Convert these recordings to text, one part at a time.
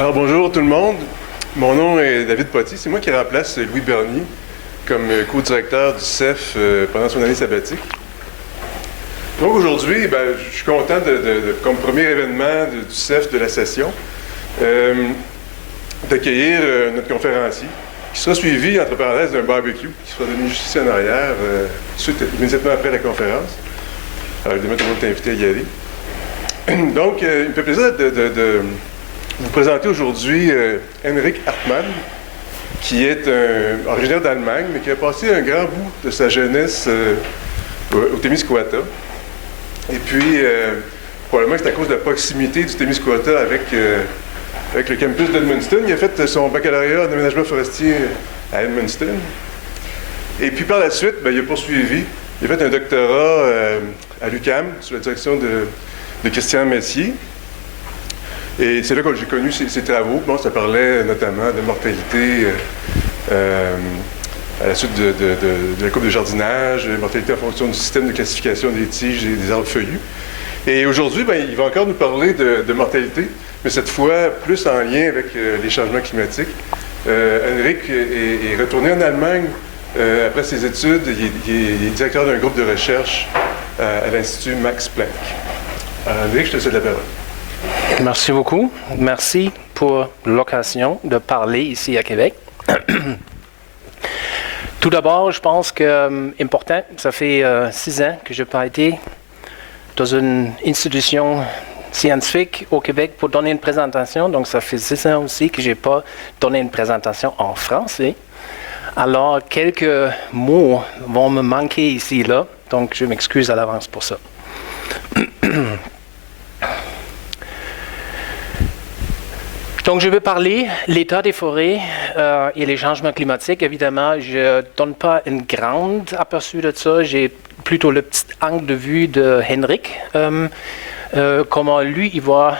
Alors bonjour tout le monde, mon nom est David Potti, c'est moi qui remplace Louis Bernier comme co-directeur du CEF pendant son année sabbatique. Donc aujourd'hui, je suis content comme premier événement du CEF de la session, d'accueillir notre conférencier, qui sera suivi, entre parenthèses, d'un barbecue qui sera donné juste ici en arrière, immédiatement après la conférence. Alors évidemment, tout le monde est invité à y aller. Donc, il me fait plaisir de vous présenter aujourd'hui Henrik Hartmann, qui est originaire d'Allemagne, mais qui a passé un grand bout de sa jeunesse au Témiscouata. Et puis, probablement c'est à cause de la proximité du Témiscouata avec le campus d'Edmundston. Il a fait son baccalauréat en aménagement forestier à Edmundston. Et puis par la suite, il a poursuivi. Il a fait un doctorat à l'UQAM sous la direction de Christian Messier. Et c'est là que j'ai connu ses travaux. Bon, ça parlait notamment de mortalité à la suite de la coupe de jardinage, mortalité en fonction du système de classification des tiges et des arbres feuillus. Et aujourd'hui, il va encore nous parler de mortalité, mais cette fois plus en lien avec les changements climatiques. Henrik est retourné en Allemagne après ses études. Il est directeur d'un groupe de recherche à l'Institut Max Planck. Henrik, je te cède la parole. Merci beaucoup. Merci pour l'occasion de parler ici à Québec. Tout d'abord, je pense que important, ça fait 6 ans que je n'ai pas été dans une institution scientifique au Québec pour donner une présentation. Donc, ça fait 6 ans aussi que je n'ai pas donné une présentation en français. Alors, quelques mots vont me manquer ici et là. Donc, je m'excuse à l'avance pour ça. Donc, je vais parler de l'état des forêts et les changements climatiques. Évidemment, je ne donne pas une grande aperçu de ça. J'ai plutôt le petit angle de vue de Henrik, comment lui, il voit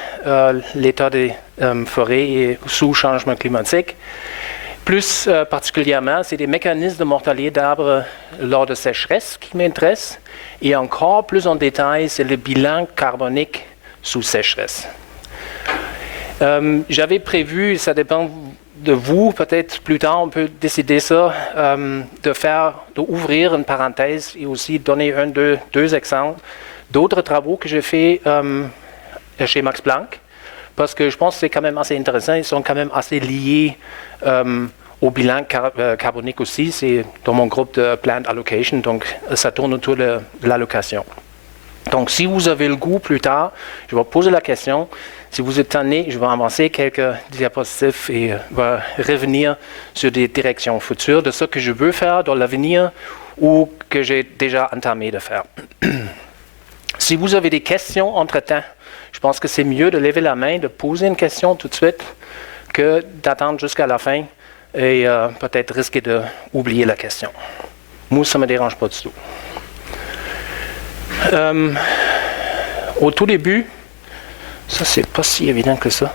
l'état des forêts sous changement climatique. Plus particulièrement, c'est des mécanismes de mortalité d'arbres lors de sécheresse qui m'intéressent. Et encore plus en détail, c'est le bilan carbonique sous sécheresse. J'avais prévu, ça dépend de vous, peut-être plus tard on peut décider ça, d'ouvrir une parenthèse et aussi donner deux exemples d'autres travaux que j'ai faits chez Max Planck, parce que je pense que c'est quand même assez intéressant, ils sont quand même assez liés au bilan carbonique aussi, c'est dans mon groupe de Plant Allocation, donc ça tourne autour de l'allocation. Donc si vous avez le goût plus tard, je vais poser la question. Si vous êtes tanné, je vais avancer quelques diapositives et va revenir sur des directions futures de ce que je veux faire dans l'avenir ou que j'ai déjà entamé de faire. Si vous avez des questions entre-temps, je pense que c'est mieux de lever la main, de poser une question tout de suite que d'attendre jusqu'à la fin et peut-être risquer d'oublier la question. Moi, ça ne me dérange pas du tout. Au tout début, ça, c'est pas si évident que ça.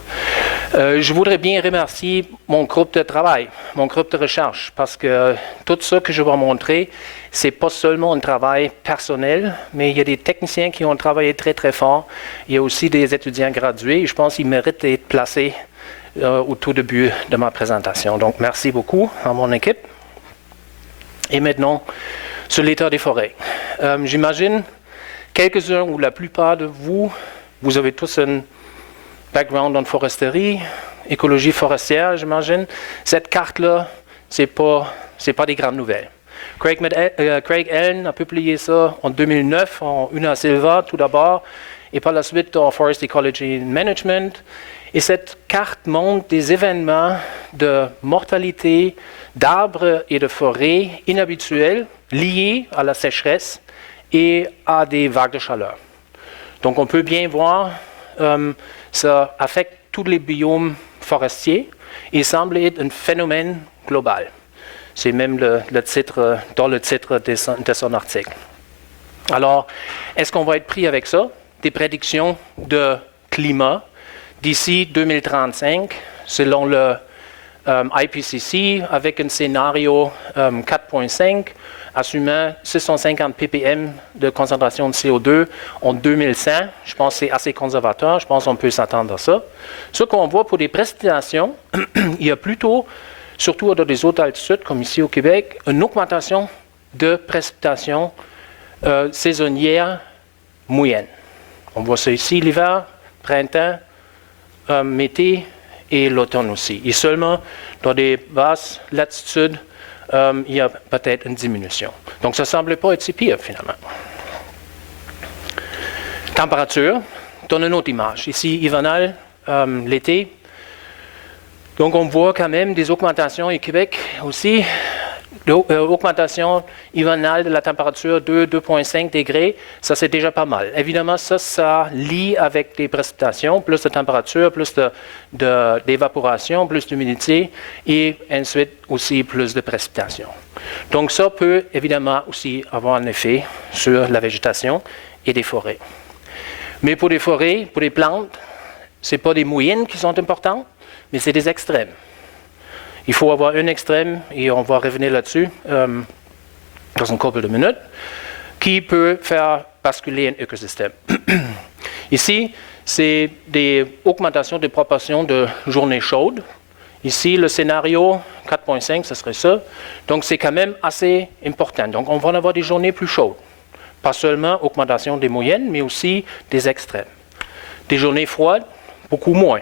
Je voudrais bien remercier mon groupe de travail, mon groupe de recherche, parce que tout ce que je vais montrer, c'est pas seulement un travail personnel, mais il y a des techniciens qui ont travaillé très, très fort. Il y a aussi des étudiants gradués, et je pense qu'ils méritent d'être placés au tout début de ma présentation. Donc, merci beaucoup à mon équipe. Et maintenant, sur l'état des forêts. J'imagine quelques-uns ou la plupart de vous, vous avez tous un background en foresterie, écologie forestière, j'imagine. Cette carte-là, c'est pas des grandes nouvelles. Craig Allen a publié ça en 2009 en Una Silva tout d'abord, et par la suite en Forest Ecology Management. Et cette carte montre des événements de mortalité d'arbres et de forêts inhabituels liés à la sécheresse et à des vagues de chaleur. Donc, on peut bien voir, ça affecte tous les biomes forestiers et semble être un phénomène global. C'est même le titre, dans le titre de son article. Alors, est-ce qu'on va être pris avec ça? Des prédictions de climat d'ici 2035, selon le IPCC, avec un scénario 4.5, assumant 650 ppm de concentration de CO2 en 2100. Je pense que c'est assez conservateur. Je pense qu'on peut s'attendre à ça. Ce qu'on voit pour les précipitations, il y a plutôt, surtout dans des hautes altitudes comme ici au Québec, une augmentation de précipitations saisonnières moyennes. On voit ça ici l'hiver, printemps, été et l'automne aussi. Et seulement dans des basses latitudes, il y a peut-être une diminution. Donc ça ne semble pas être si pire finalement. Température, donne une autre image. Ici, hivernal, l'été. Donc on voit quand même des augmentations au Québec aussi. Augmentation hivernale de la température 2,5 degrés, ça c'est déjà pas mal. Évidemment, ça lie avec des précipitations, plus de température, plus d'évaporation, plus d'humidité et ensuite aussi plus de précipitations. Donc ça peut évidemment aussi avoir un effet sur la végétation et des forêts. Mais pour les forêts, pour les plantes, ce n'est pas des moyennes qui sont importantes, mais c'est des extrêmes. Il faut avoir un extrême, et on va revenir là-dessus dans une couple de minutes, qui peut faire basculer un écosystème. Ici, c'est des augmentations des proportions de journées chaudes. Ici, le scénario 4.5, ce serait ça. Donc, c'est quand même assez important. Donc, on va en avoir des journées plus chaudes. Pas seulement augmentation des moyennes, mais aussi des extrêmes. Des journées froides, beaucoup moins.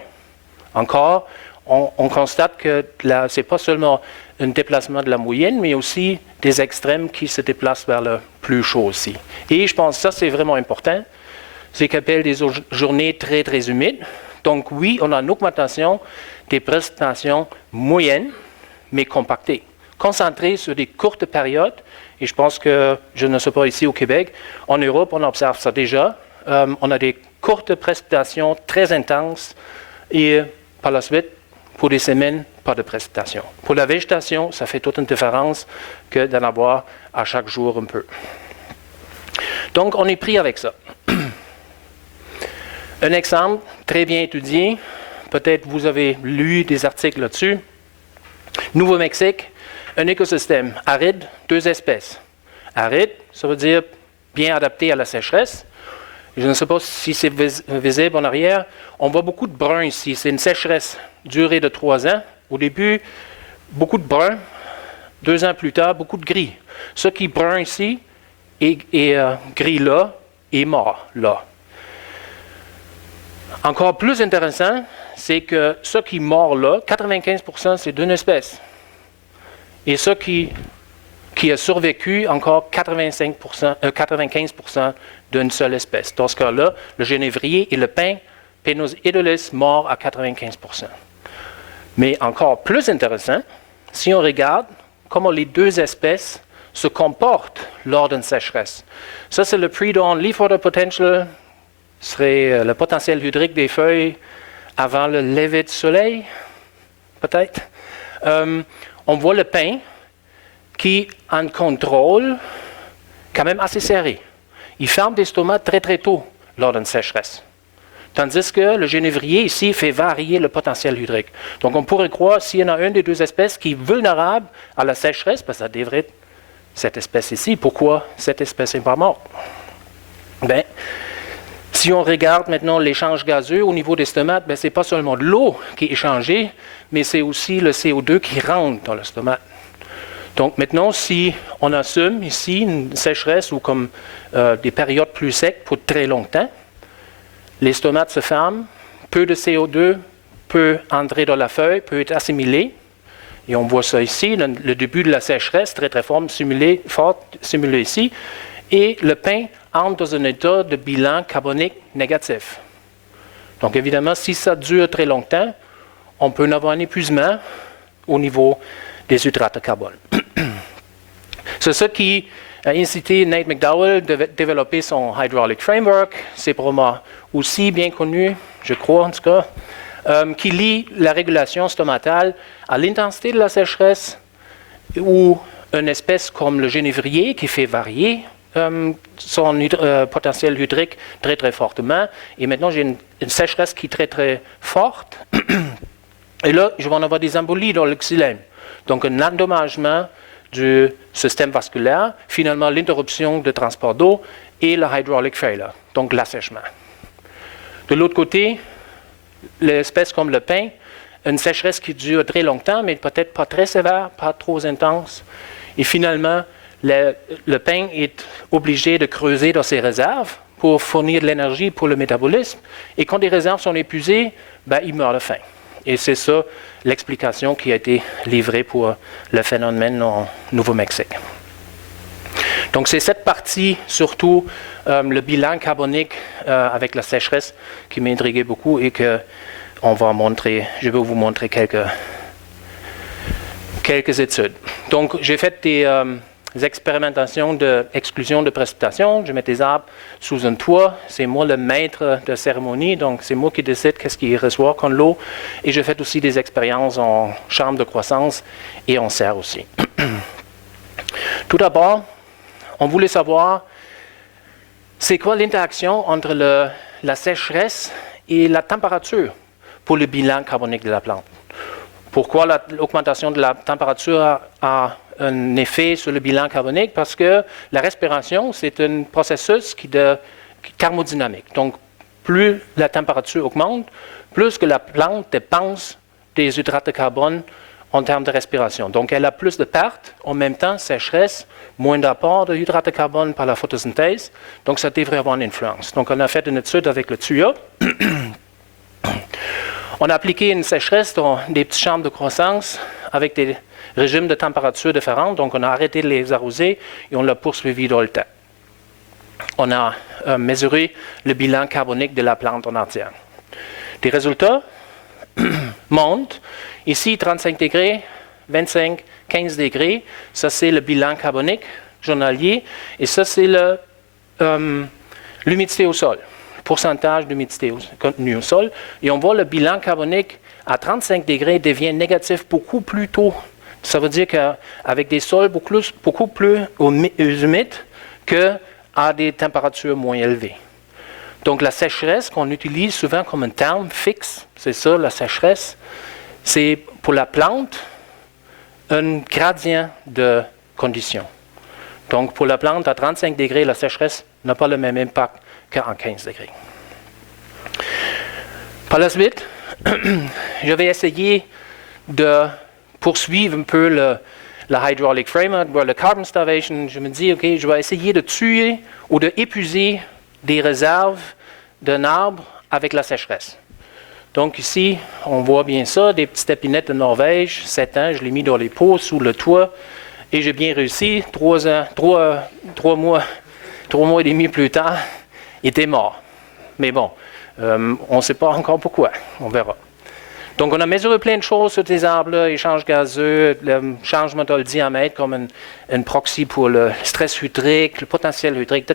Encore, on constate que ce n'est pas seulement un déplacement de la moyenne, mais aussi des extrêmes qui se déplacent vers le plus chaud aussi. Et je pense que ça, c'est vraiment important. C'est ce qu'on appelle des journées très, très humides. Donc oui, on a une augmentation des précipitations moyennes, mais compactées, concentrées sur des courtes périodes. Et je pense que, je ne sais pas ici au Québec, en Europe, on observe ça déjà. On a des courtes précipitations très intenses et par la suite, pour des semaines, pas de précipitations. Pour la végétation, ça fait toute une différence que d'en avoir à chaque jour un peu. Donc, on est pris avec ça. Un exemple très bien étudié, peut-être vous avez lu des articles là-dessus. Nouveau-Mexique, un écosystème aride, 2 espèces. Aride, ça veut dire bien adapté à la sécheresse. Je ne sais pas si c'est visible en arrière. On voit beaucoup de brun ici. C'est une sécheresse durée de 3 ans. Au début, beaucoup de brun. 2 ans plus tard, beaucoup de gris. Ce qui est brun ici et gris là est mort là. Encore plus intéressant, c'est que ce qui est mort là, 95%, c'est d'une espèce. Et ce qui a survécu, encore 95% d'une seule espèce. Dans ce cas-là, le genévrier et le pin, Pinus edulis, mort à 95%. Mais encore plus intéressant, si on regarde comment les 2 espèces se comportent lors d'une sécheresse. Ça, c'est le pre-dawn leaf water potential, serait le potentiel hydrique des feuilles avant le lever du soleil, peut-être. On voit le pin qui a un contrôle quand même assez serré. Il ferme des stomates très très tôt lors d'une sécheresse. Tandis que le genévrier ici fait varier le potentiel hydrique. Donc on pourrait croire s'il y en a une des 2 espèces qui est vulnérable à la sécheresse, parce que ça devrait être cette espèce ici. Pourquoi cette espèce n'est pas morte? Bien, si on regarde maintenant l'échange gazeux au niveau des stomates, ce n'est pas seulement de l'eau qui est échangée, mais c'est aussi le CO2 qui rentre dans le stomate. Donc maintenant, si on assume ici une sécheresse ou comme des périodes plus secs pour très longtemps, les stomates se ferment, peu de CO2 peut entrer dans la feuille, peut être assimilé. Et on voit ça ici, le début de la sécheresse, très très fort simulé ici. Et le pin entre dans un état de bilan carbonique négatif. Donc évidemment, si ça dure très longtemps, on peut avoir un épuisement au niveau des hydrates de carbone. C'est ce qui a incité Nate McDowell de développer son Hydraulic Framework. C'est probablement aussi bien connu, je crois en tout cas, qui lie la régulation stomatale à l'intensité de la sécheresse ou une espèce comme le genévrier qui fait varier son potentiel hydrique très très fortement. Et maintenant, j'ai une sécheresse qui est très très forte. Et là, je vais en avoir des embolies dans le xylème. Donc, un endommagement du système vasculaire, finalement l'interruption de transport d'eau et le hydraulic failure, donc l'assèchement. De l'autre côté, l'espèce comme le pin, une sécheresse qui dure très longtemps, mais peut-être pas très sévère, pas trop intense. Et finalement, le pin est obligé de creuser dans ses réserves pour fournir de l'énergie pour le métabolisme. Et quand les réserves sont épuisées, il meurt de faim. Et c'est ça l'explication qui a été livrée pour le phénomène au Nouveau-Mexique. Donc c'est cette partie, surtout le bilan carbonique avec la sécheresse, qui m'intriguait beaucoup et que je vais vous montrer quelques études. Donc j'ai fait des expérimentations d'exclusion de précipitation. Je mets des arbres sous un toit. C'est moi le maître de cérémonie, donc c'est moi qui décide qu'est-ce qui reçoit comme l'eau. Et je fais aussi des expériences en chambre de croissance et en serre aussi. Tout d'abord, on voulait savoir c'est quoi l'interaction entre la sécheresse et la température pour le bilan carbonique de la plante. Pourquoi l'augmentation de la température a un effet sur le bilan carbonique? Parce que la respiration, c'est un processus thermodynamique. Donc, plus la température augmente, plus que la plante dépense des hydrates de carbone en termes de respiration. Donc, elle a plus de pertes, en même temps, sécheresse, moins d'apport de hydrates de carbone par la photosynthèse. Donc, ça devrait avoir une influence. Donc, on a fait une étude avec le tuyau. On a appliqué une sécheresse dans des petites chambres de croissance avec des régimes de température différents. Donc, on a arrêté de les arroser et on l'a poursuivi dans le temps. On a mesuré le bilan carbonique de la plante en entière. Les résultats montent. Ici, 35 degrés, 25, 15 degrés. Ça, c'est le bilan carbonique journalier. Et ça, c'est l'humidité au sol. Pourcentage d'humidité contenue au sol. Et on voit le bilan carbonique à 35 degrés devient négatif beaucoup plus tôt. Ça veut dire qu'avec des sols beaucoup plus humides qu'à des températures moins élevées. Donc la sécheresse qu'on utilise souvent comme un terme fixe, c'est ça la sécheresse, c'est pour la plante un gradient de conditions. Donc pour la plante à 35 degrés, la sécheresse n'a pas le même impact qu'à 15 degrés. Par la suite, je vais essayer de poursuivre un peu le hydraulic framework, le carbon starvation. Je me dis, OK, je vais essayer de tuer ou d'épuiser des réserves d'un arbre avec la sécheresse. Donc ici, on voit bien ça, des petites épinettes de Norvège, 7 ans, je l'ai mis dans les pots, sous le toit, et j'ai bien réussi. 3 mois et demi plus tard, il était mort. Mais bon, on ne sait pas encore pourquoi, on verra. Donc on a mesuré plein de choses sur ces arbres-là, échange gazeux, le changement de diamètre comme un proxy pour le stress hydrique, le potentiel hydrique,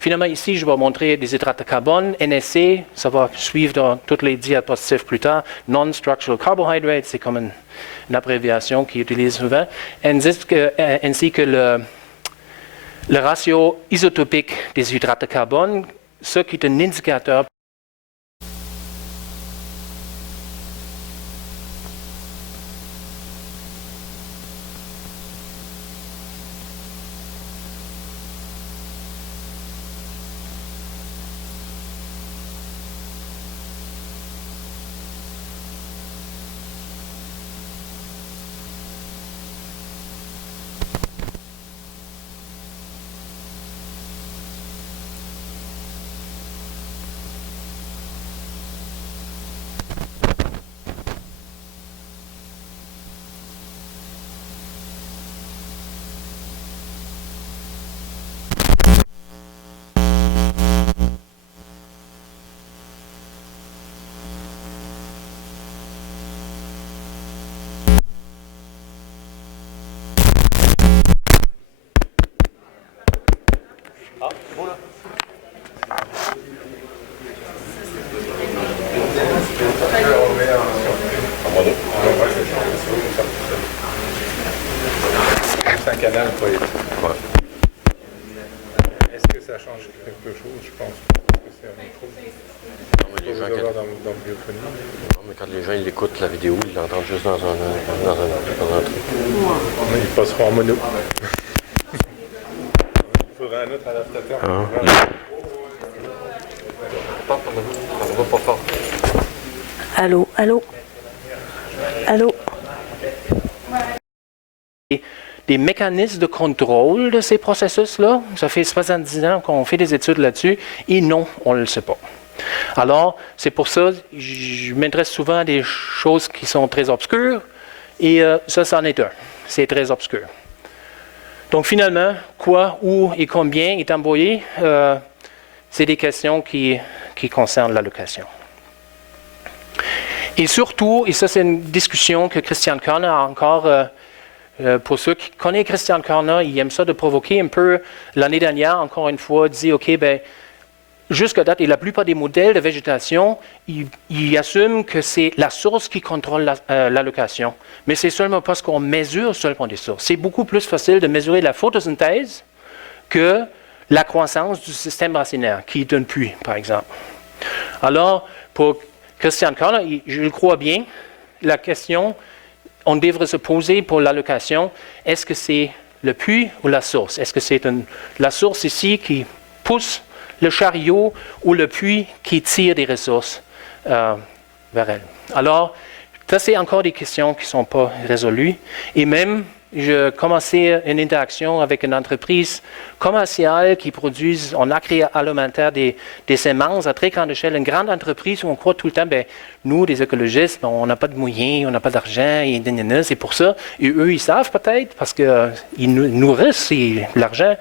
Finalement ici, je vais montrer des hydrates de carbone, NSC, ça va suivre dans toutes les diapositives plus tard. Non-structural carbohydrate, c'est comme une abréviation qu'ils utilisent souvent, ainsi que le ratio isotopique des hydrates de carbone, ce qui est un indicateur. C'est un canal poétique. Ouais. Est-ce que ça change quelque chose? Je pense que c'est la même chose. Non, mais les gens, dans la biophonie. Non, mais quand les gens ils écoutent la vidéo, ils l'entendent juste dans un truc. Ils passeront en mono. Il faudra un autre adaptateur. Ça va pas fort. Allô, allô, allô. Des mécanismes de contrôle de ces processus-là, ça fait 70 ans qu'on fait des études là-dessus, et non, on ne le sait pas. Alors, c'est pour ça que je m'intéresse souvent à des choses qui sont très obscures, et ça, c'en est un. C'est très obscur. Donc, finalement, quoi, où et combien est envoyé, c'est des questions qui concernent l'allocation. Et surtout, et ça, c'est une discussion que Christian Körner a encore... pour ceux qui connaissent Christian Körner, il aime ça de provoquer un peu. L'année dernière, encore une fois, dit, OK, ben, jusqu'à date, et la plupart des modèles de végétation, ils assument que c'est la source qui contrôle l'allocation. Mais c'est seulement parce qu'on mesure seulement des sources. C'est beaucoup plus facile de mesurer la photosynthèse que la croissance du système racinaire, qui est un puits, par exemple. Alors, pour Christian Körner, je le crois bien, la question... on devrait se poser pour l'allocation, est-ce que c'est le puits ou la source? Est-ce que c'est la source ici qui pousse le chariot ou le puits qui tire des ressources vers elle? Alors, ça, c'est encore des questions qui ne sont pas résolues. Et même, je commençais une interaction avec une entreprise commerciale qui produit en agroalimentaire des semences à très grande échelle, une grande entreprise où on croit tout le temps, ben, nous, les écologistes, ben, on n'a pas de moyens, on n'a pas d'argent, et c'est pour ça. Et eux, ils savent peut-être, parce qu'ils nourrissent l'argent,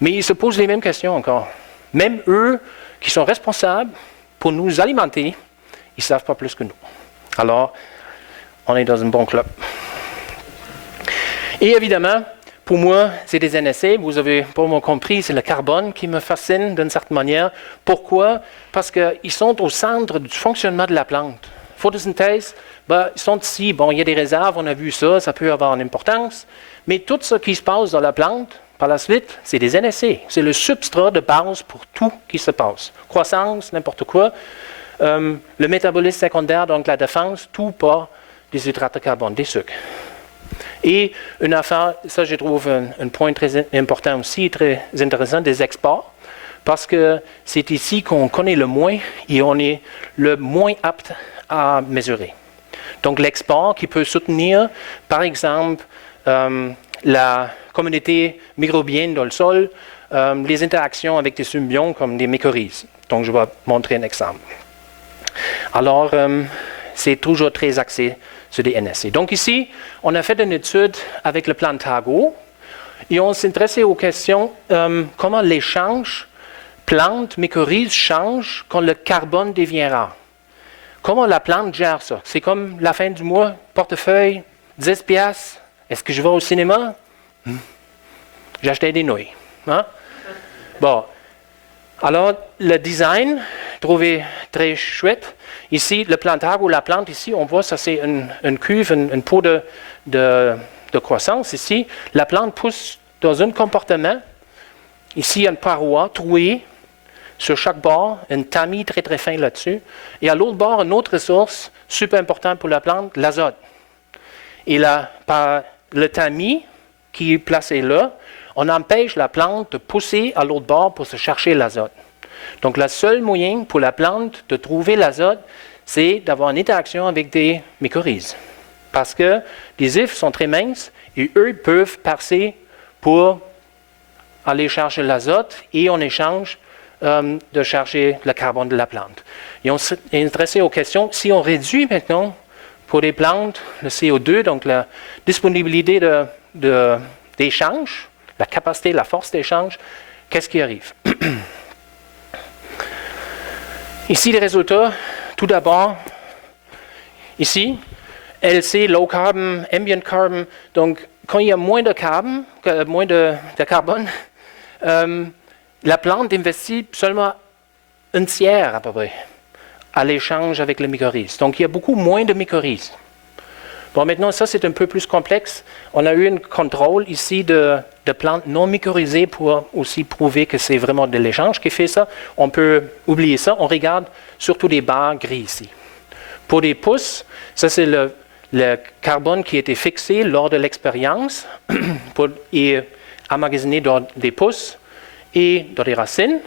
mais ils se posent les mêmes questions encore. Même eux, qui sont responsables pour nous alimenter, ils ne savent pas plus que nous. Alors, on est dans un bon club. Et évidemment, pour moi, c'est des NSA. Vous avez probablement compris, c'est le carbone qui me fascine d'une certaine manière. Pourquoi? Parce qu'ils sont au centre du fonctionnement de la plante. Photosynthèse, ben, ils sont ici. Bon, il y a des réserves, on a vu ça, ça peut avoir une importance. Mais tout ce qui se passe dans la plante, par la suite, c'est des NSA. C'est le substrat de base pour tout qui se passe. Croissance, n'importe quoi. Le métabolisme secondaire, donc la défense, tout par des hydrates de carbone, des sucres. Et une affaire, ça je trouve un point très important aussi, très intéressant, des exports, parce que c'est ici qu'on connaît le moins et on est le moins apte à mesurer. Donc l'export qui peut soutenir, par exemple, la communauté microbienne dans le sol, les interactions avec des symbiontes comme des mycorhizes. Donc je vais montrer un exemple. Alors, c'est toujours très axé sur des NSA. Donc ici, on a fait une étude avec le Plantago et on s'est intéressé aux questions comment l'échange plante-mycorhize change quand le carbone devient rare. Comment la plante gère ça? C'est comme la fin du mois, portefeuille, 10 piastres. Est-ce que je vais au cinéma? J'ai acheté des nouilles. Hein? Bon. Alors, le design, trouvé très chouette. Ici, le Plantago, la plante, ici, on voit, ça c'est une cuve, une pot de croissance. Ici, la plante pousse dans un comportement. Ici, il y a une paroi trouée sur chaque bord, un tamis très très fin là-dessus. Et à l'autre bord, une autre ressource super importante pour la plante, l'azote. Et là, par le tamis qui est placé là, on empêche la plante de pousser à l'autre bord pour se chercher l'azote. Donc, le seul moyen pour la plante de trouver l'azote, c'est d'avoir une interaction avec des mycorhizes. Parce que les ifs sont très minces et eux peuvent passer pour aller chercher l'azote et en échange de chercher le carbone de la plante. Et on s'est intéressé aux questions, si on réduit maintenant pour les plantes le CO2, donc la disponibilité d'échange, la capacité, la force d'échange, qu'est-ce qui arrive? Ici, les résultats. Tout d'abord, ici, LC, low carbon, ambient carbon. Donc, quand il y a moins de carbone, la plante investit seulement un tiers à peu près à l'échange avec les mycorhizes. Donc, il y a beaucoup moins de mycorhizes. Bon, maintenant, ça, c'est un peu plus complexe. On a eu un contrôle ici de plantes non mycorhizées pour aussi prouver que c'est vraiment de l'échange qui fait ça. On peut oublier ça. On regarde surtout les barres gris ici. Pour des pousses, ça c'est le carbone qui a été fixé lors de l'expérience et emmagasiné dans des pousses et dans des racines.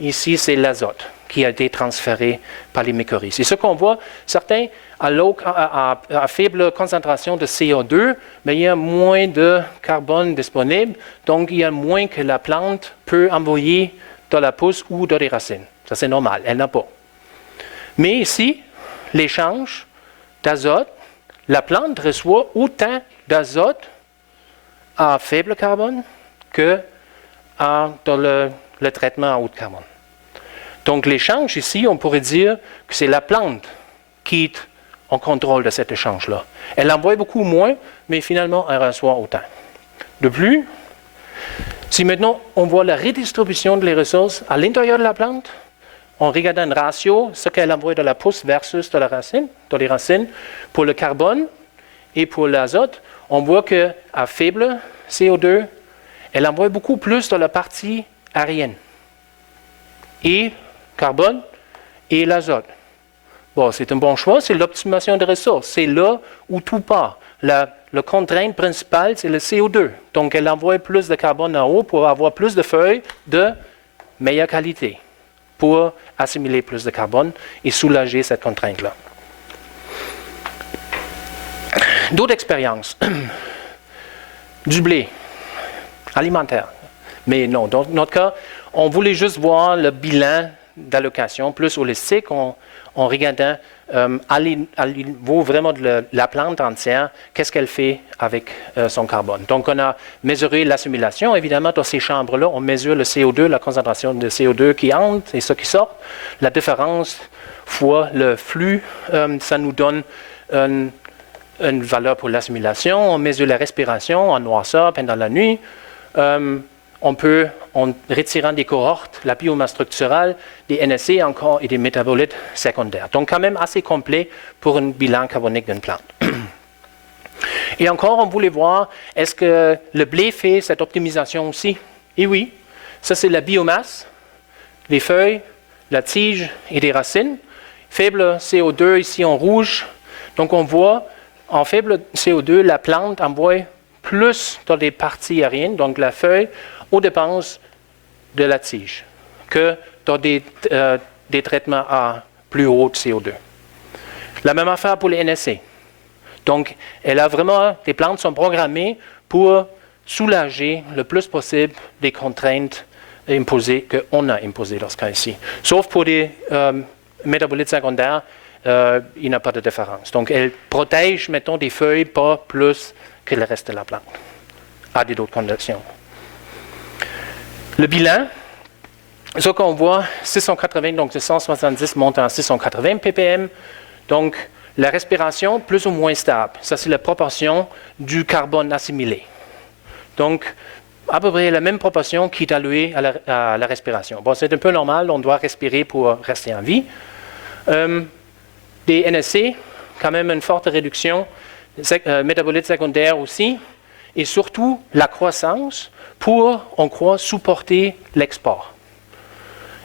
Ici, c'est l'azote qui a été transféré par les mycorhizes. Et ce qu'on voit, certains, à faible concentration de CO2, mais il y a moins de carbone disponible, donc il y a moins que la plante peut envoyer dans la pousse ou dans les racines. Ça, c'est normal, elle n'a pas. Mais ici, l'échange d'azote, la plante reçoit autant d'azote à faible carbone que dans le traitement à haut carbone. Donc l'échange ici, on pourrait dire que c'est la plante qui est en contrôle de cet échange-là. Elle envoie beaucoup moins, mais finalement, elle reçoit autant. De plus, si maintenant on voit la redistribution des ressources à l'intérieur de la plante, on regarde un ratio, ce qu'elle envoie de la pousse versus de la racine, dans les racines, pour le carbone et pour l'azote, on voit qu'à faible CO2, elle envoie beaucoup plus dans la partie aérienne. Et carbone et l'azote. Bon, c'est un bon choix, c'est l'optimisation des ressources. C'est là où tout part. La contrainte principale, c'est le CO2. Donc, elle envoie plus de carbone en haut pour avoir plus de feuilles de meilleure qualité, pour assimiler plus de carbone et soulager cette contrainte-là. D'autres expériences. Du blé alimentaire. Mais non, dans notre cas, on voulait juste voir le bilan d'allocation plus holistique en regardant à niveau vraiment de la plante entière, qu'est-ce qu'elle fait avec son carbone. Donc, on a mesuré l'assimilation. Évidemment, dans ces chambres-là, on mesure le CO2, la concentration de CO2 qui entre et ce qui sort. La différence fois le flux, ça nous donne une valeur pour l'assimilation. On mesure la respiration en noirceur pendant la nuit. On peut, en retirant des cohortes, la biomasse structurale, des NSC encore et des métabolites secondaires. Donc, quand même assez complet pour un bilan carbonique d'une plante. Et encore, on voulait voir, est-ce que le blé fait cette optimisation aussi? Et oui, ça c'est la biomasse, les feuilles, la tige et des racines. Faible CO2 ici en rouge. Donc, on voit, en faible CO2, la plante envoie plus dans les parties aériennes, donc la feuille, aux dépenses de la tige, que dans des traitements à plus haut de CO2. La même affaire pour les NSC. Donc, les plantes sont programmées pour soulager le plus possible des contraintes imposées qu'on a imposées dans ce cas ici. Sauf pour des métabolites secondaires, il n'y a pas de différence. Donc, elle protège, mettons, des feuilles pas plus que le reste de la plante, à d'autres conditions. Le bilan, ce qu'on voit, 680, donc de 170 monte à 680 ppm. Donc, la respiration, plus ou moins stable. Ça, c'est la proportion du carbone assimilé. Donc, à peu près la même proportion qui est allouée à la respiration. Bon, c'est un peu normal, on doit respirer pour rester en vie. Des NSC, quand même une forte réduction, métabolites secondaires aussi, et surtout la croissance pour, on croit, supporter l'export.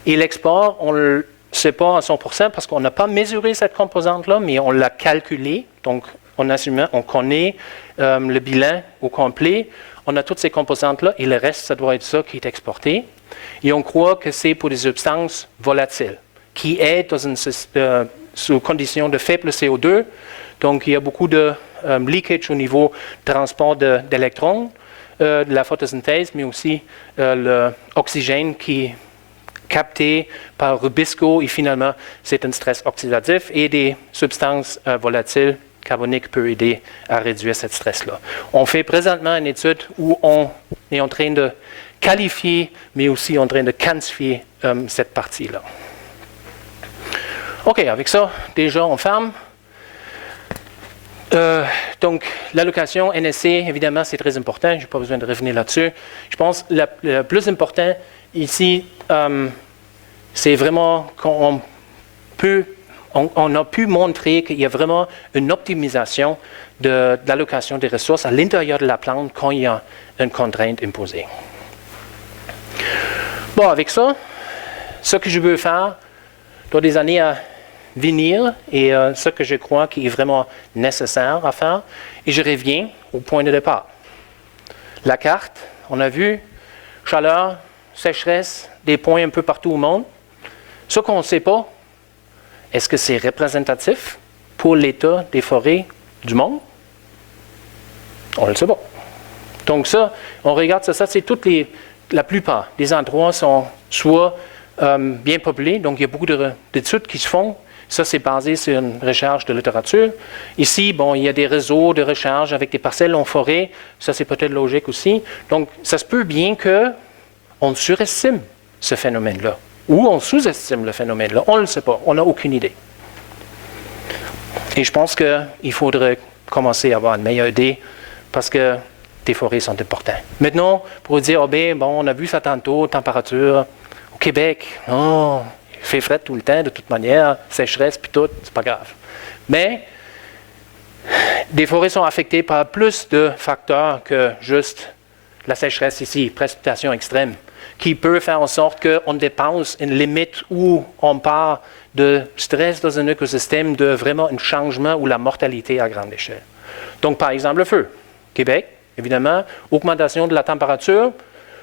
Et l'export, on ne le sait pas à 100% parce qu'on n'a pas mesuré cette composante-là, mais on l'a calculée. Donc, on connaît le bilan au complet. On a toutes ces composantes-là et le reste, ça doit être ça qui est exporté. Et on croit que c'est pour des substances volatiles qui aident sous conditions de faible CO2. Donc, il y a beaucoup de leakage au niveau transport d'électrons, de la photosynthèse, mais aussi l'oxygène qui est capté par rubisco et finalement, c'est un stress oxydatif et des substances volatiles carboniques peuvent aider à réduire ce stress-là. On fait présentement une étude où on est en train de qualifier, mais aussi en train de quantifier cette partie-là. OK, avec ça, déjà, on ferme. Donc, l'allocation NSC, évidemment, c'est très important. Je n'ai pas besoin de revenir là-dessus. Je pense que le plus important ici, c'est vraiment qu'on a pu montrer qu'il y a vraiment une optimisation de l'allocation des ressources à l'intérieur de la plante quand il y a une contrainte imposée. Bon, avec ça, ce que je veux faire dans les années à venir et ce que je crois qui est vraiment nécessaire à faire. Et je reviens au point de départ. La carte, on a vu chaleur, sécheresse, des points un peu partout au monde. Ce qu'on ne sait pas, est-ce que c'est représentatif pour l'état des forêts du monde? On ne le sait pas. Donc ça, on regarde ça, c'est la plupart des endroits sont soit bien peuplés, donc il y a beaucoup d'études qui se font. Ça, c'est basé sur une recherche de littérature. Ici, bon, il y a des réseaux de recherche avec des parcelles en forêt. Ça, c'est peut-être logique aussi. Donc, ça se peut bien qu'on surestime ce phénomène-là ou on sous-estime le phénomène-là. On ne le sait pas. On n'a aucune idée. Et je pense qu'il faudrait commencer à avoir une meilleure idée parce que les forêts sont importantes. Maintenant, pour dire, on a vu ça tantôt, température au Québec, il fait frais tout le temps, de toute manière, sécheresse, puis tout, c'est pas grave. Mais, les forêts sont affectées par plus de facteurs que juste la sécheresse ici, précipitation extrême, qui peut faire en sorte qu'on dépasse une limite où on part de stress dans un écosystème de vraiment un changement ou la mortalité à grande échelle. Donc, par exemple, le feu. Québec, évidemment, augmentation de la température,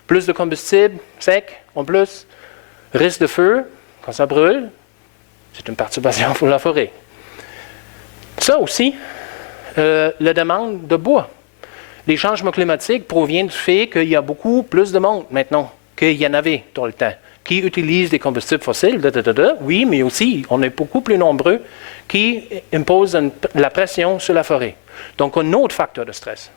plus de combustible sec en plus, risque de feu, quand ça brûle, c'est une perturbation pour la forêt. Ça aussi, la demande de bois. Les changements climatiques proviennent du fait qu'il y a beaucoup plus de monde maintenant qu'il y en avait dans le temps, qui utilisent des combustibles fossiles, oui, mais aussi, on est beaucoup plus nombreux qui imposent la pression sur la forêt. Donc, un autre facteur de stress.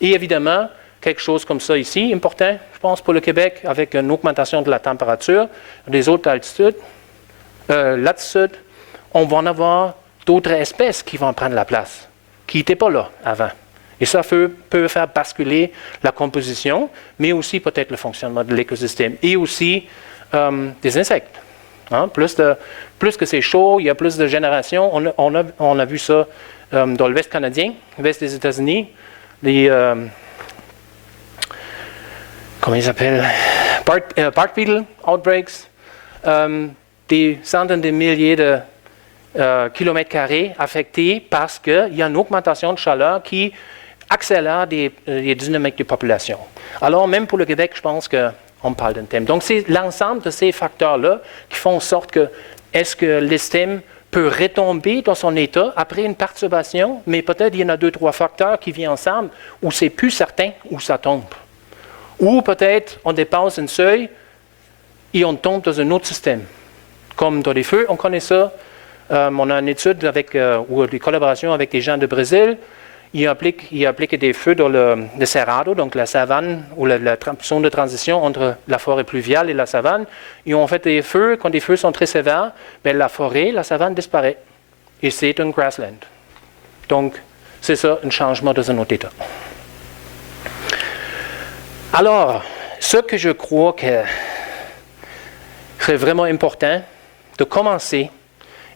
Et évidemment, quelque chose comme ça ici, important, je pense, pour le Québec, avec une augmentation de la température, des autres latitudes, on va en avoir d'autres espèces qui vont prendre la place, qui n'étaient pas là avant. Et ça peut faire basculer la composition, mais aussi peut-être le fonctionnement de l'écosystème. Et aussi des insectes. Hein? Plus que c'est chaud, il y a plus de générations. On a vu ça dans l'Ouest canadien, l'Ouest des États-Unis. Comment ils s'appellent? Bark beetle outbreaks. Des centaines de milliers de kilomètres carrés affectés parce qu'il y a une augmentation de chaleur qui accélère les dynamiques de population. Alors, même pour le Québec, je pense qu'on parle d'un thème. Donc, c'est l'ensemble de ces facteurs-là qui font en sorte que est-ce que le système peut retomber dans son état après une perturbation, mais peut-être il y en a 2-3 facteurs qui viennent ensemble où c'est plus certain où ça tombe. Ou peut-être on dépasse un seuil et on tombe dans un autre système. Comme dans les feux, on connaît ça. On a une étude ou des collaborations avec des gens du Brésil. Ils appliquent des feux dans le cerrado, donc la savane ou la zone de transition entre la forêt pluviale et la savane. Ils ont fait des feux, quand les feux sont très sévères, la forêt, la savane disparaît. Et c'est un grassland. Donc, c'est ça, un changement dans un autre état. Alors, ce que je crois que serait vraiment important de commencer,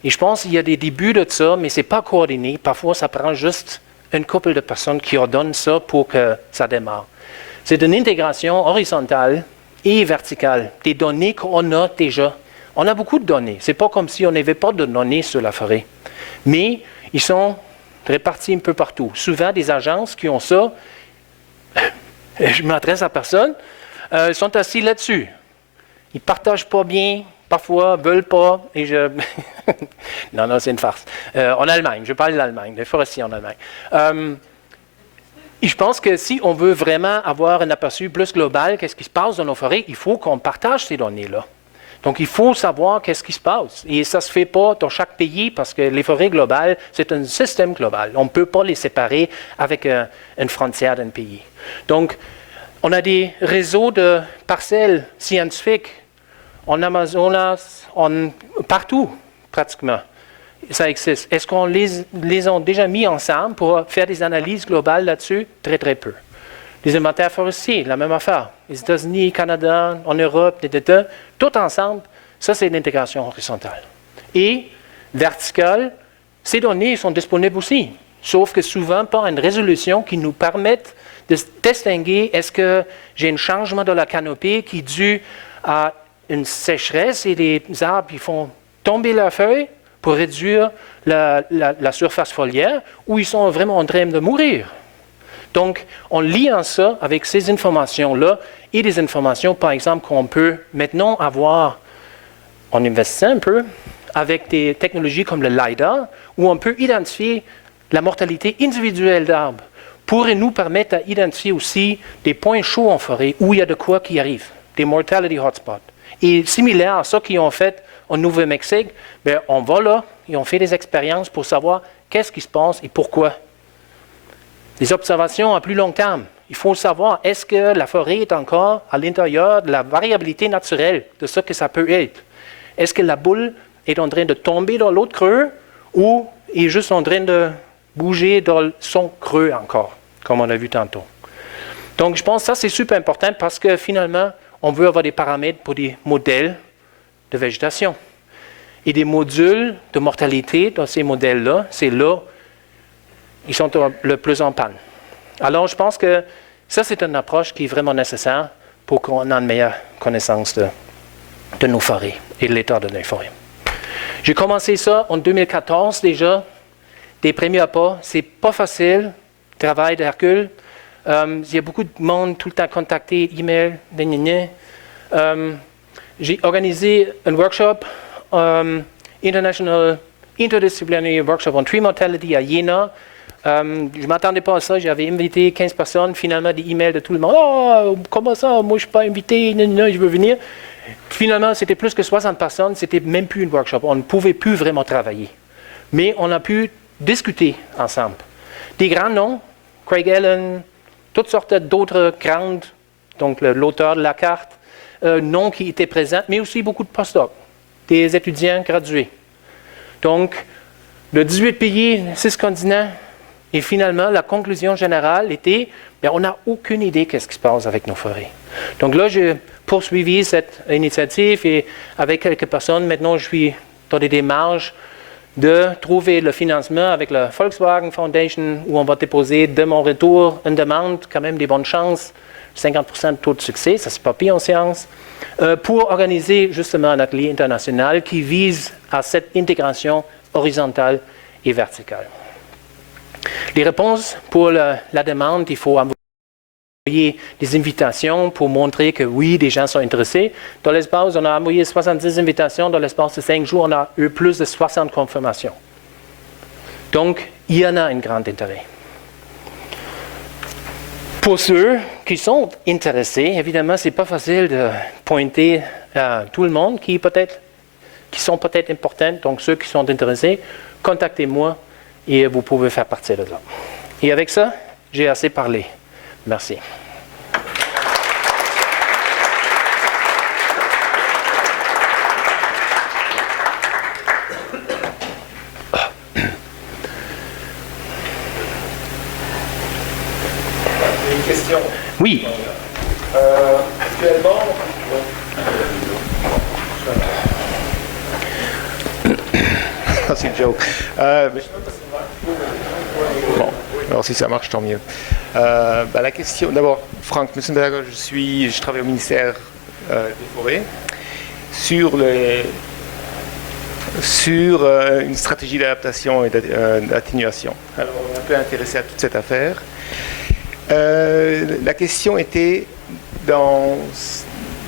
et je pense qu'il y a des débuts de ça, mais ce n'est pas coordonné. Parfois, ça prend juste une couple de personnes qui ordonnent ça pour que ça démarre. C'est une intégration horizontale et verticale des données qu'on a déjà. On a beaucoup de données. Ce n'est pas comme si on n'avait pas de données sur la forêt. Mais ils sont répartis un peu partout. Souvent, des agences qui ont ça, je m'adresse à personne, ils sont assis là-dessus. Ils ne partagent pas bien, parfois, ne veulent pas, et non, c'est une farce. En Allemagne, je parle de l'Allemagne, des forestiers en Allemagne. Et je pense que si on veut vraiment avoir un aperçu plus global, qu'est-ce qui se passe dans nos forêts, il faut qu'on partage ces données-là. Donc, il faut savoir qu'est-ce qui se passe. Et ça ne se fait pas dans chaque pays parce que les forêts globales, c'est un système global. On ne peut pas les séparer avec une frontière d'un pays. Donc, on a des réseaux de parcelles scientifiques en Amazonas, partout pratiquement. Ça existe. Est-ce qu'on les a déjà mis ensemble pour faire des analyses globales là-dessus? Très, très peu. Les inventaires forestiers, la même affaire. Les États-Unis, Canada, en Europe, tout ensemble, ça c'est l'intégration horizontale. Et verticale, ces données sont disponibles aussi, sauf que souvent pas une résolution qui nous permette de distinguer est-ce que j'ai un changement de la canopée qui est dû à une sécheresse et les arbres ils font tomber leurs feuilles pour réduire la surface foliaire où ils sont vraiment en train de mourir. Donc, en liant ça avec ces informations-là et des informations, par exemple, qu'on peut maintenant avoir en investissant un peu avec des technologies comme le LiDAR, où on peut identifier la mortalité individuelle d'arbres, pourrait nous permettre d'identifier aussi des points chauds en forêt où il y a de quoi qui arrive, des mortality hotspots. Et similaire à ça qu'ils ont fait au Nouveau-Mexique, bien, on va là et on fait des expériences pour savoir qu'est-ce qui se passe et pourquoi. Des observations à plus long terme. Il faut savoir, est-ce que la forêt est encore à l'intérieur de la variabilité naturelle de ce que ça peut être? Est-ce que la boule est en train de tomber dans l'autre creux ou est juste en train de bouger dans son creux encore, comme on a vu tantôt? Donc, je pense que ça, c'est super important parce que finalement, on veut avoir des paramètres pour des modèles de végétation. Et des modules de mortalité dans ces modèles-là, c'est là, ils sont le plus en panne. Alors, je pense que ça, c'est une approche qui est vraiment nécessaire pour qu'on ait une meilleure connaissance de nos forêts et de l'état de nos forêts. J'ai commencé ça en 2014 déjà, des premiers pas. C'est pas facile, travail d'Hercule. Il y a beaucoup de monde tout le temps contacté, email, j'ai organisé un workshop, International Interdisciplinary Workshop on Tree Mortality à Jena. Je ne m'attendais pas à ça. J'avais invité 15 personnes. Finalement, des emails de tout le monde. « Oh, comment ça? Moi, je ne suis pas invité. Je veux venir. » Finalement, c'était plus que 60 personnes. C'était même plus un workshop. On ne pouvait plus vraiment travailler. Mais on a pu discuter ensemble. Des grands noms, Craig Allen, toutes sortes d'autres grandes, donc l'auteur de la carte, noms qui étaient présents, mais aussi beaucoup de postdocs, des étudiants gradués. Donc, de 18 pays, 6 continents, et finalement, la conclusion générale était, bien, on n'a aucune idée de ce qui se passe avec nos forêts. Donc là, j'ai poursuivi cette initiative et avec quelques personnes, maintenant, je suis dans des démarches de trouver le financement avec la Volkswagen Foundation où on va déposer de mon retour une demande, quand même des bonnes chances, 50% de taux de succès, ça c'est pas pire en sciences, pour organiser justement un atelier international qui vise à cette intégration horizontale et verticale. Les réponses pour la demande, il faut envoyer des invitations pour montrer que oui, des gens sont intéressés. Dans l'espace, on a envoyé 70 invitations. Dans l'espace de 5 jours, on a eu plus de 60 confirmations. Donc, il y en a un grand intérêt. Pour ceux qui sont intéressés, évidemment, ce n'est pas facile de pointer à tout le monde qui sont peut-être importants. Donc, ceux qui sont intéressés, contactez-moi et vous pouvez faire partie de ça. Et avec ça, j'ai assez parlé. Merci. Une question. Oui. Actuellement, c'est une joke. Bon, alors si ça marche, tant mieux. La question, d'abord, Frank Mussenberger, je travaille au ministère des Forêts sur une stratégie d'adaptation et d'atténuation. Alors, on est un peu intéressé à toute cette affaire. La question était dans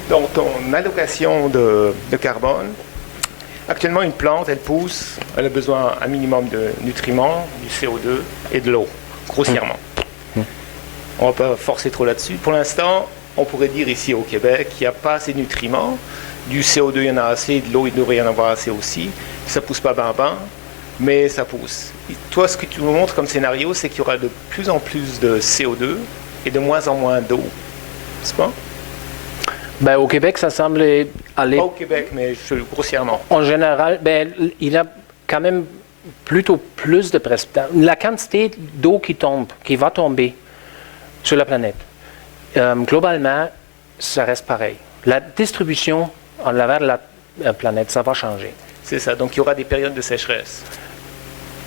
ton allocation de carbone. Actuellement, une plante, elle pousse, elle a besoin un minimum de nutriments, du CO2 et de l'eau, grossièrement. On ne va pas forcer trop là-dessus. Pour l'instant, on pourrait dire ici au Québec qu'il n'y a pas assez de nutriments. Du CO2, il y en a assez, de l'eau, il devrait y en avoir assez aussi. Ça ne pousse pas ben, mais ça pousse. Et toi, ce que tu nous montres comme scénario, c'est qu'il y aura de plus en plus de CO2 et de moins en moins d'eau. N'est-ce pas? Ben, au Québec, ça semble aller... Pas au Québec, mais grossièrement. En général, ben, il y a quand même plutôt plus de précipitations. La quantité d'eau qui va tomber sur la planète, globalement, ça reste pareil. La distribution en l'envers de la planète, ça va changer. C'est ça, donc il y aura des périodes de sécheresse.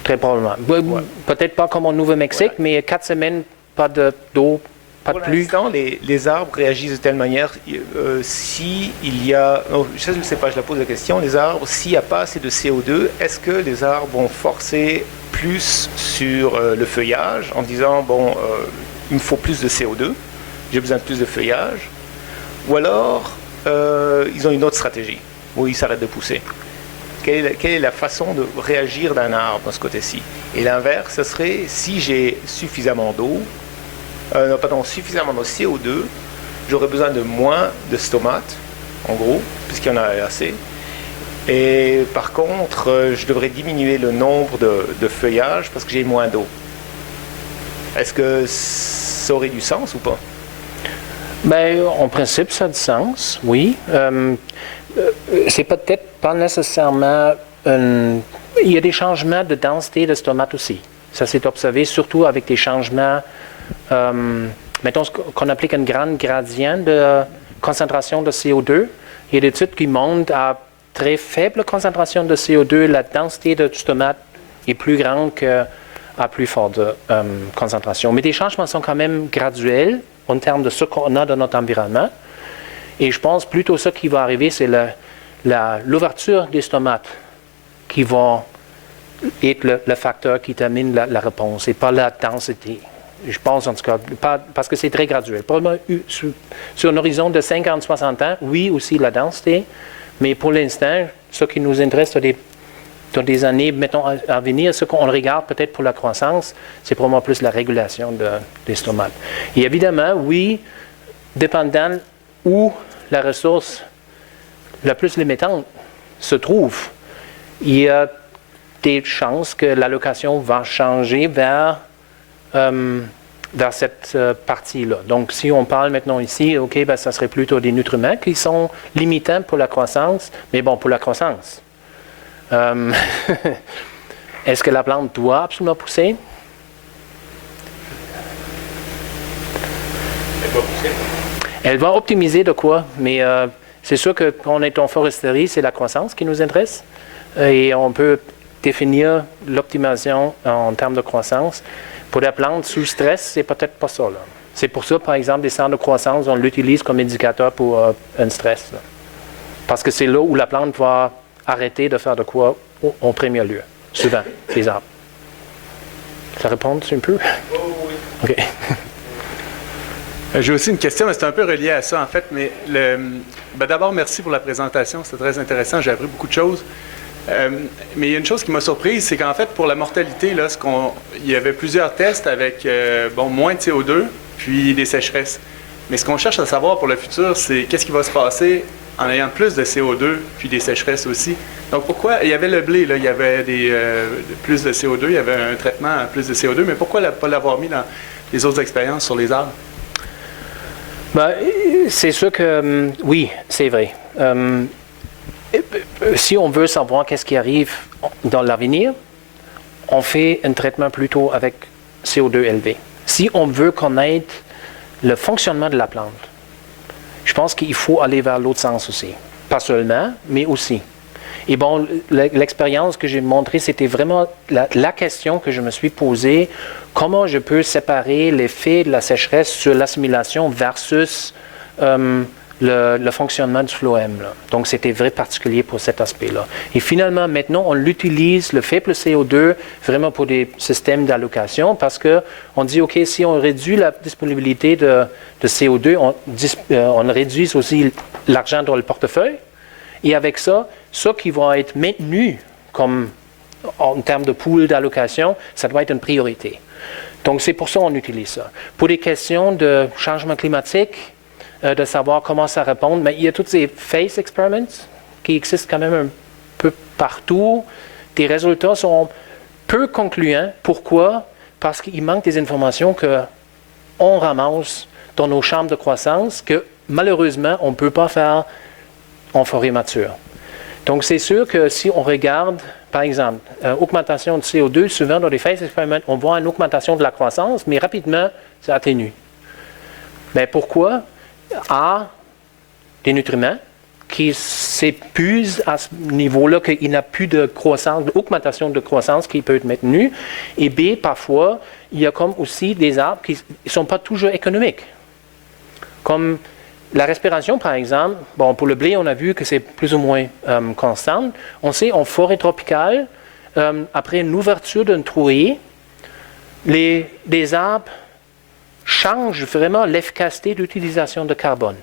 Très probablement. Ouais. Peut-être pas comme au Nouveau-Mexique, mais 4 semaines, pas d'eau pas de pluie. Pour l'instant, les arbres réagissent de telle manière, si il y a, non, ça je ne sais pas, je la pose la question, les arbres, s'il n'y a pas assez de CO2, est-ce que les arbres vont forcer plus sur le feuillage en disant, bon, il me faut plus de CO2, j'ai besoin de plus de feuillage, ou alors ils ont une autre stratégie, où ils s'arrêtent de pousser. Quelle est la façon de réagir d'un arbre dans ce côté-ci? Et l'inverse, ce serait si j'ai suffisamment d'eau, suffisamment de CO2, j'aurais besoin de moins de stomates, en gros, puisqu'il y en a assez. Et par contre, je devrais diminuer le nombre de feuillages parce que j'ai moins d'eau. Est-ce que ça aurait du sens ou pas? Ben, en principe, ça a du sens, oui. C'est peut-être pas nécessairement il y a des changements de densité de stomates aussi. Ça s'est observé surtout avec des changements, mettons ce qu'on applique un grand gradient de concentration de CO2. Il y a des études qui montrent à très faible concentration de CO2, la densité de stomate est plus grande qu'à plus forte concentration. Mais les changements sont quand même graduels en termes de ce qu'on a dans notre environnement. Et je pense plutôt ce qui va arriver, c'est l'ouverture des stomates qui va être le facteur qui termine la réponse et pas la densité. Je pense en tout cas, parce que c'est très graduel. Probablement sur un horizon de 50-60 ans, oui aussi la densité, mais pour l'instant, ce qui nous intéresse dans des années, mettons, à venir, ce qu'on regarde peut-être pour la croissance, c'est probablement plus la régulation des stomates. Et évidemment, oui, dépendant où la ressource la plus limitante se trouve, il y a des chances que l'allocation va changer vers cette partie-là. Donc, si on parle maintenant ici, OK, ben, ça serait plutôt des nutriments qui sont limitants pour la croissance, mais bon, pour la croissance. Est-ce que la plante doit absolument pousser? Elle va pousser. Elle va optimiser de quoi? Mais c'est sûr que quand on est en foresterie, c'est la croissance qui nous intéresse. Et on peut définir l'optimisation en termes de croissance. Pour la plante sous stress, c'est peut-être pas ça. Là. C'est pour ça, par exemple, les centres de croissance, on l'utilise comme indicateur pour un stress. Là. Parce que c'est là où la plante va arrêter de faire de quoi en premier lieu. Souvent, les arbres. Ça répond un peu? Oh, oui. OK. J'ai aussi une question, mais c'est un peu relié à ça, en fait. Mais d'abord, merci pour la présentation. C'était très intéressant. J'ai appris beaucoup de choses. Mais il y a une chose qui m'a surprise, c'est qu'en fait, pour la mortalité, là, il y avait plusieurs tests avec moins de CO2, puis des sécheresses. Mais ce qu'on cherche à savoir pour le futur, c'est qu'est-ce qui va se passer en ayant plus de CO2, puis des sécheresses aussi. Donc pourquoi, il y avait le blé, là, il y avait plus de CO2, il y avait un traitement à plus de CO2, mais pourquoi ne pas l'avoir mis dans les autres expériences sur les arbres? Ben, c'est sûr que, oui, c'est vrai. Si on veut savoir qu'est-ce qui arrive dans l'avenir, on fait un traitement plutôt avec CO2 élevé. Si on veut connaître le fonctionnement de la plante, je pense qu'il faut aller vers l'autre sens aussi. Pas seulement, mais aussi. Et bon, l'expérience que j'ai montrée, c'était vraiment la question que je me suis posée, comment je peux séparer l'effet de la sécheresse sur l'assimilation versus le fonctionnement du phloème. Là. Donc, c'était vrai particulier pour cet aspect-là. Et finalement, maintenant, on l'utilise, le faible CO2, vraiment pour des systèmes d'allocation parce qu'on dit, OK, si on réduit la disponibilité de CO2, on réduit aussi l'argent dans le portefeuille. Et avec ça, ce qui va être maintenu comme en termes de pool d'allocation, ça doit être une priorité. Donc, c'est pour ça qu'on utilise ça. Pour des questions de changement climatique, de savoir comment ça répond, mais il y a tous ces phase experiments qui existent quand même un peu partout. Des résultats sont peu concluants. Pourquoi? Parce qu'il manque des informations qu'on ramasse dans nos chambres de croissance que malheureusement, on ne peut pas faire en forêt mature. Donc, c'est sûr que si on regarde, par exemple, augmentation de CO2, souvent dans les phase experiments, on voit une augmentation de la croissance, mais rapidement, ça atténue. Mais pourquoi? Des nutriments qui s'épuisent à ce niveau-là, qu'il n'y a plus de croissance, d'augmentation de croissance qui peut être maintenue. Et B, parfois, il y a comme aussi des arbres qui ne sont pas toujours économiques. Comme la respiration, par exemple, bon, pour le blé, on a vu que c'est plus ou moins constant. On sait en forêt tropicale, après une ouverture d'un trouée, les arbres changent vraiment l'efficacité d'utilisation de carbone.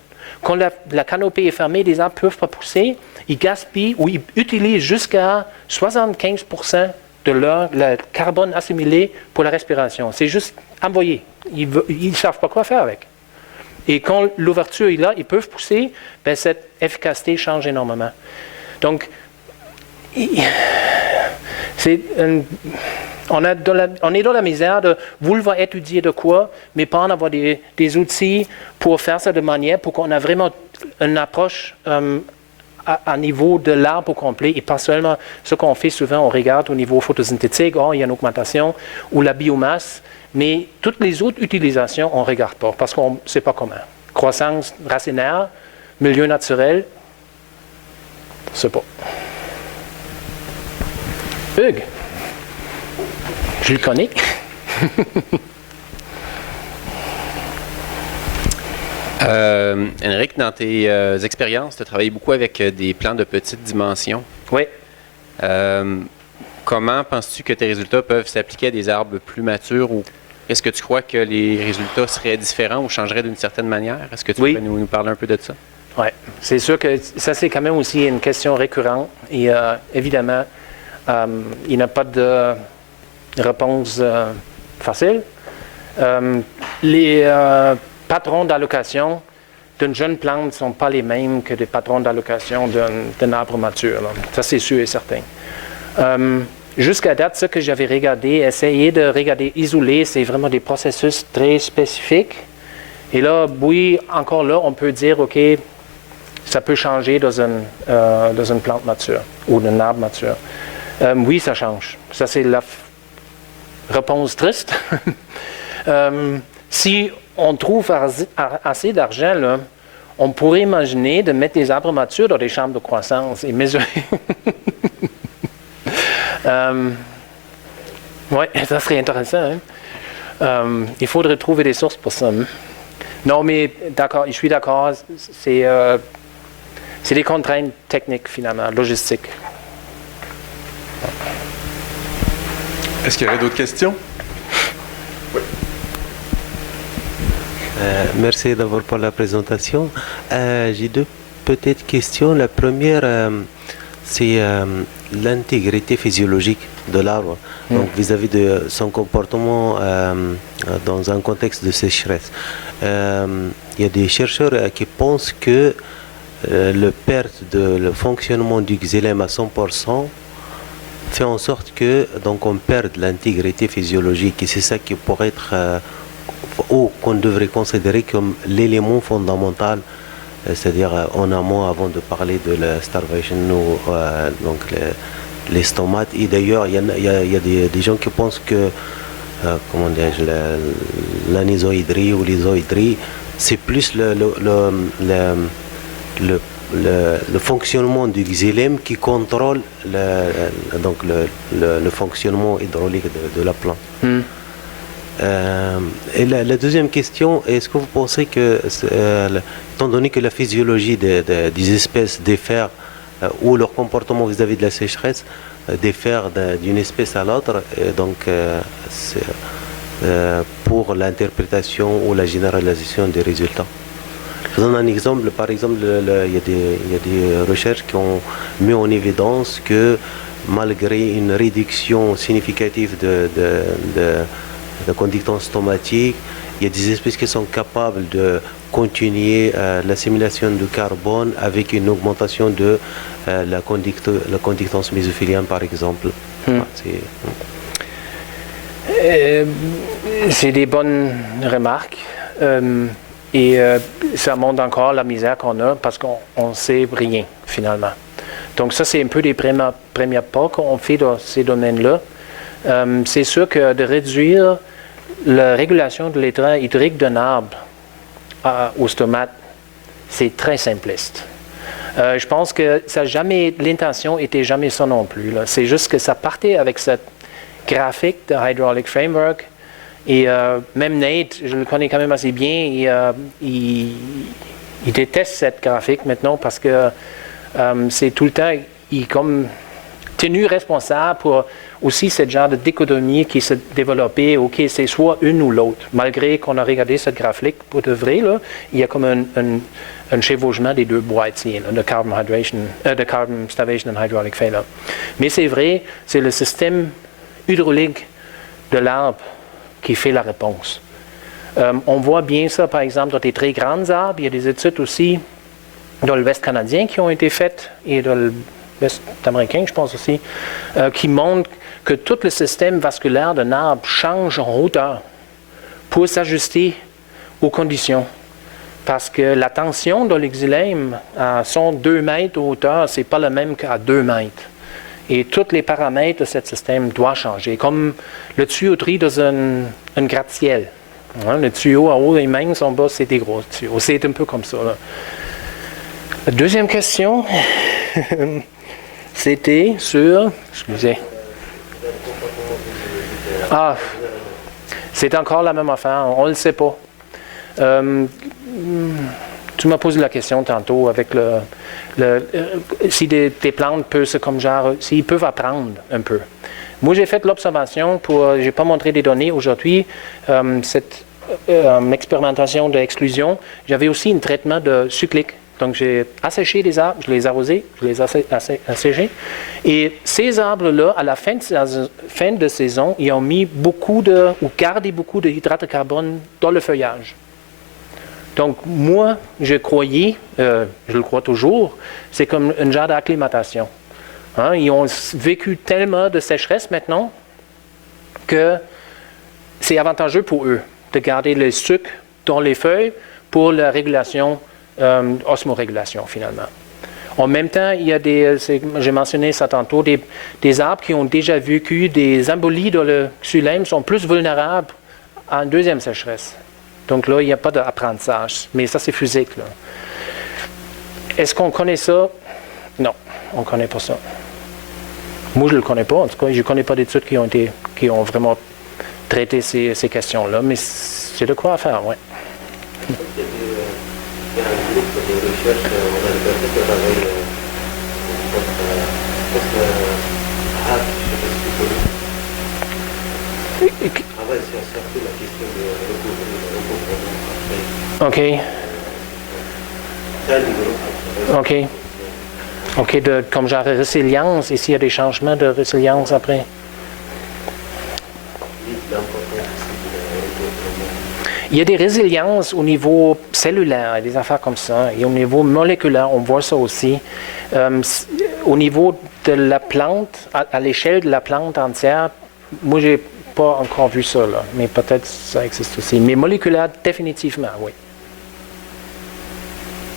Quand la canopée est fermée, les arbres ne peuvent pas pousser, ils gaspillent ou ils utilisent jusqu'à 75% de le carbone assimilé pour la respiration. C'est juste envoyé. Ils ne savent pas quoi faire avec. Et quand l'ouverture est là, ils peuvent pousser, bien, cette efficacité change énormément. Donc, on est dans la misère de vouloir étudier de quoi, mais pas en avoir des outils pour faire ça de manière pour qu'on ait vraiment une approche à niveau de l'arbre au complet et pas seulement ce qu'on fait souvent, on regarde au niveau photosynthétique, il y a une augmentation, ou la biomasse, mais toutes les autres utilisations, on ne regarde pas parce qu'on ne sait pas comment. Croissance racinaire, milieu naturel, on ne sait pas. Hugues, je le connais. Henrik, dans tes expériences, tu as travaillé beaucoup avec des plants de petites dimensions. Oui. Comment penses-tu que tes résultats peuvent s'appliquer à des arbres plus matures ou est-ce que tu crois que les résultats seraient différents ou changeraient d'une certaine manière? Est-ce que tu pourrais nous parler un peu de ça? Oui, c'est sûr que ça, c'est quand même aussi une question récurrente et évidemment, il n'y a pas de réponse facile. Les patrons d'allocation d'une jeune plante ne sont pas les mêmes que des patrons d'allocation d'un arbre mature. Là. Ça, c'est sûr et certain. Jusqu'à date, ce que j'avais regardé, essayer de regarder isolé, c'est vraiment des processus très spécifiques. Et là, oui, encore là, on peut dire, OK, ça peut changer dans une plante mature ou d'un arbre mature. Oui, ça change. Ça, c'est la réponse triste. Si on trouve assez d'argent, là, on pourrait imaginer de mettre des arbres matures dans des chambres de croissance et mesurer. Oui, ça serait intéressant. Hein? Il faudrait trouver des sources pour ça. Hein? Non, mais d'accord, je suis d'accord. C'est des contraintes techniques, finalement, logistiques. Est-ce qu'il y aurait d'autres questions? Oui. Merci d'abord pour la présentation. J'ai deux petites questions. La première, c'est l'intégrité physiologique de l'arbre, donc vis-à-vis de son comportement dans un contexte de sécheresse. Il y a des chercheurs qui pensent que le perte de le fonctionnement du xylème à 100% fait en sorte que donc on perde l'intégrité physiologique et c'est ça qui pourrait être ou qu'on devrait considérer comme l'élément fondamental, c'est-à-dire en amont avant de parler de la starvation ou donc les stomates. Et d'ailleurs il y a des gens qui pensent que comment dirais-je, l'anésohydrie ou l'isohydrie, c'est plus le fonctionnement du xylème qui contrôle le fonctionnement hydraulique de la plante. Et la deuxième question, est-ce que vous pensez que, étant donné que la physiologie des espèces diffère ou leur comportement vis-à-vis de la sécheresse diffère d'une espèce à l'autre, donc pour l'interprétation ou la généralisation des résultats? Je donne un exemple. Par exemple, il y a des recherches qui ont mis en évidence que malgré une réduction significative de conductance stomatique, il y a des espèces qui sont capables de continuer l'assimilation du carbone avec une augmentation de la conductance mésophilienne, par exemple. C'est des bonnes remarques. Et ça montre encore la misère qu'on a parce qu'on ne sait rien, finalement. Donc ça, c'est un peu des premiers pas qu'on fait dans ces domaines-là. C'est sûr que de réduire la régulation de l'état hydrique d'un arbre au stomate, c'est très simpliste. Je pense que l'intention n'était jamais ça non plus. C'est juste que ça partait avec cette graphique de Hydraulic Framework Et même Nate, je le connais quand même assez bien, il déteste cette graphique maintenant parce que c'est tout le temps, il est comme tenu responsable pour aussi ce genre de dichotomie qui s'est développée. OK, c'est soit une ou l'autre. Malgré qu'on a regardé cette graphique pour de vrai, là, il y a comme un chevauchement des deux boîtes ici, là, de carbon starvation and hydraulic failure. Mais c'est vrai, c'est le système hydraulique de l'arbre qui fait la réponse. On voit bien ça, par exemple, dans des très grands arbres. Il y a des études aussi dans l'Ouest canadien qui ont été faites et dans l'Ouest américain, je pense aussi, qui montrent que tout le système vasculaire d'un arbre change en hauteur pour s'ajuster aux conditions. Parce que la tension dans l'exilème à 2 mètres de hauteur, ce n'est pas le même qu'à 2 mètres. Et tous les paramètres de ce système doivent changer. Comme le tuyauterie dans un gratte-ciel. Hein, le tuyau en haut est mince, en bas, c'est des gros tuyaux. C'est un peu comme ça. Là. La deuxième question, c'était sur... Excusez. Ah, c'est encore la même affaire. On ne le sait pas. Tu m'as posé la question tantôt avec si des plantes peuvent, s'ils peuvent apprendre un peu. Moi, j'ai fait l'observation je n'ai pas montré des données aujourd'hui, cette expérimentation d'exclusion. J'avais aussi un traitement cyclique. Donc, j'ai asséché des arbres, je les ai arrosés, je les ai asséchés. Et ces arbres-là, à la fin de saison, ils ont mis ou gardé beaucoup d'hydrates de carbone dans le feuillage. Donc, moi, je croyais, je le crois toujours, c'est comme un genre d'acclimatation. Hein? Ils ont vécu tellement de sécheresse maintenant que c'est avantageux pour eux de garder le sucre dans les feuilles pour la régulation, osmorégulation finalement. En même temps, il y a j'ai mentionné ça tantôt, des arbres qui ont déjà vécu des embolies dans le xylème sont plus vulnérables à une deuxième sécheresse. Donc là, il n'y a pas d'apprentissage. Mais ça, c'est physique. Là. Est-ce qu'on connaît ça? Non, on ne connaît pas ça. Moi, je ne le connais pas. En tout cas, je ne connais pas d'études qui ont vraiment traité ces questions-là. Mais c'est de quoi à faire, oui. Il y a un groupe de recherche en Alberta qui travaille c'est surtout la question de recouvrer après. OK. OK, comme genre de résilience, ici, il y a des changements de résilience après. Il y a des résiliences au niveau cellulaire, des affaires comme ça, et au niveau moléculaire, on voit ça aussi. Au niveau de la plante, à l'échelle de la plante entière, moi, je n'ai pas encore vu ça, là, mais peut-être ça existe aussi. Mais moléculaire, définitivement, oui.